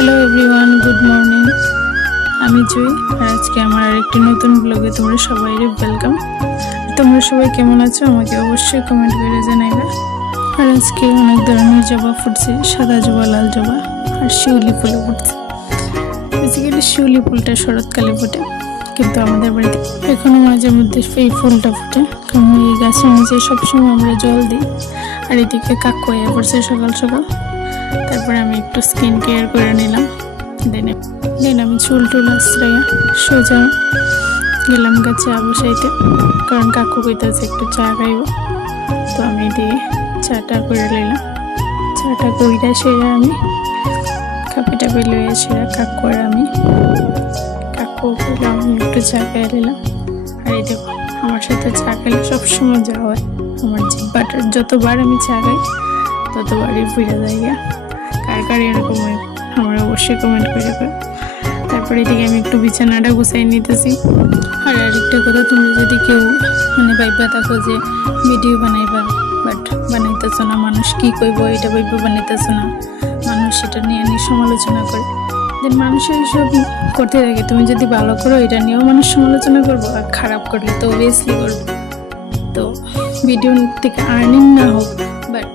Hello everyone, good morning. আমি জুই, আর আজকে আমার আরেকটি নতুন ব্লগে তোমরা সবাই ওয়েলকাম। তোমরা সবাই কেমন আছো আমাকে অবশ্যই কমেন্ট করে জানাইবে। আর আজকে অনেক ধরনের জবা ফুটছে, সাদা জবা, লাল জবা আর শিউলি ফুলও ফুটছে। বেসিক্যালি শিউলি ফুলটা শরৎকালে ফোটে, কিন্তু আমাদের বাড়িতে এখনো মাঝে মধ্যে এই ফুলটা ফোটে, কারণ এই গাছের নিচে সবসময় আমরা জল দিই। আর এদিকে কাকু আয়া পড়ছে সকাল সকাল। তারপরে আমি একটু স্কিন কেয়ার করে নিলাম। দেন আমি চুল টুল আশ্রয়া সোজা গেলাম চা বসাইতে, কারণ কাকু কইতাছে একটু চা খাইব। তো আমি দিয়ে চাটা করে নিলাম। চাটা কইরা সেরা আমি কাপিটা লইয়া সেরা কাকু আর আমি কাকু কইলাম আমি একটু চা খাইয়া নিলাম। আর এই দেখো, আমার সাথে চা খাইলে সবসময় যাওয়া হয়। আমার জিব্বাটা যতবার আমি চা খাই ততবারই ফিরে যায়। কার কার এরকম হয় আমার অবশ্যই কমেন্ট করে দেবে। তারপরে এদিকে আমি একটু বিছানাটা গুছাই নিতেছি। আর আরেকটা কথা, তোমরা যদি কেউ ভাইবা থাকো যে ভিডিও বানাইবা বাট বানাইতেছো না, মানুষ কি কইব এটা ভাইবা বানাইতেছো না, মানুষ সেটা নিয়ে সমালোচনা করে, দেন মানুষের এইসব করতে থাকে। তুমি যদি ভালো করো এটা নিয়েও মানুষ সমালোচনা করবো, আর খারাপ করলে তো অবভিয়াসলি করবো। তো ভিডিও থেকে আর্নিং না হোক, বাট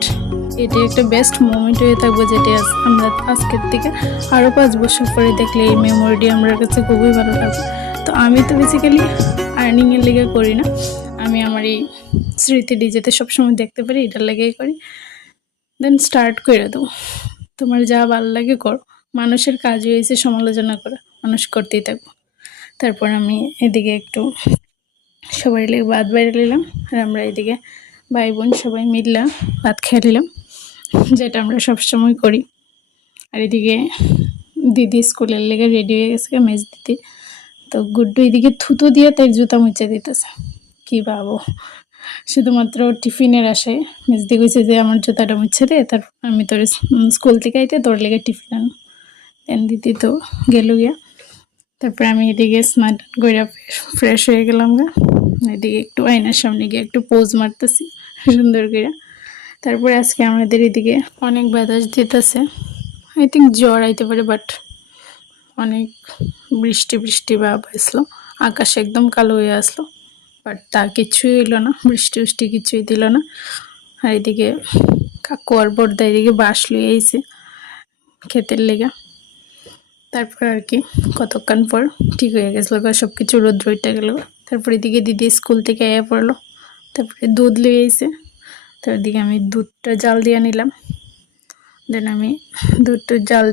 এটা একটা বেস্ট মোমেন্ট হয়ে থাকবো, যেটা আমরা আজকের থেকে আরও 5 বছর পরে দেখলে এই মেমোরিটি আমার কাছে খুবই ভালো লাগবে। তো আমি তো বেসিক্যালি আর্নিংয়ের লেগে করি না, আমি আমার এই স্মৃতিটি যাতে সবসময় দেখতে পারি এটার লেগেই করি। দেন স্টার্ট করে দেবো। তোমার যা ভালো লাগে করো, মানুষের কাজই হয়েছে সমালোচনা করা, মানুষ করতেই থাকবো। তারপর আমি এদিকে একটু সবাই লেগে ভাত বাইরে নিলাম, আর আমরা এদিকে ভাই বোন সবাই মিললাম ভাত খেয়ে নিলাম, যেটা আমরা সবসময় করি। আর এদিকে দিদি স্কুলের লেগে রেডি হয়ে গেছে, মেজ দিদি। তো গুড্ডু এদিকে থুতু দিয়ে তার জুতা মুছে দিতেছে। কি ভাবো, শুধুমাত্র টিফিনের আশায় মেজ দিদি কইছে যে আমার জুতাটা মুছে দে, তার আমি তোর স্কুল থেকে আইতে তোর লেগে টিফিন আনো। দেন দিদি তো গেল গিয়া। তারপরে আমি এদিকে স্নান করে ফ্রেশ হয়ে গেলাম গা। এদিকে একটু আয়নার সামনে গিয়ে একটু পোজ মারতেছি সুন্দর করে। তারপরে আজকে আমাদের এদিকে অনেক বাতাস দিতেছে, আই থিঙ্ক জ্বর আইতে পারে, বাট অনেক বৃষ্টি বৃষ্টি ভাব আসলো, আকাশ একদম কালো হয়ে আসলো, বাট তা কিছুই হইলো না, বৃষ্টি বৃষ্টি কিছুই দিল না। আর এদিকে কাকু আর বর্দা এদিকে বাঁশ লইয়ে আইছে ক্ষেতের লেগা। তারপর আর কি কতক্ষণ পর ঠিক হয়ে গেছিলো, সব কিছু রোদ্র উঠে গেল। তারপরে এদিকে দিদি স্কুল থেকে আয়া পড়লো, তারপরে দুধ লিয়ে আইছে। তো ওদিকে আমি দুধটা জাল দিয়ে নিলাম। দেন আমি দুধটা জাল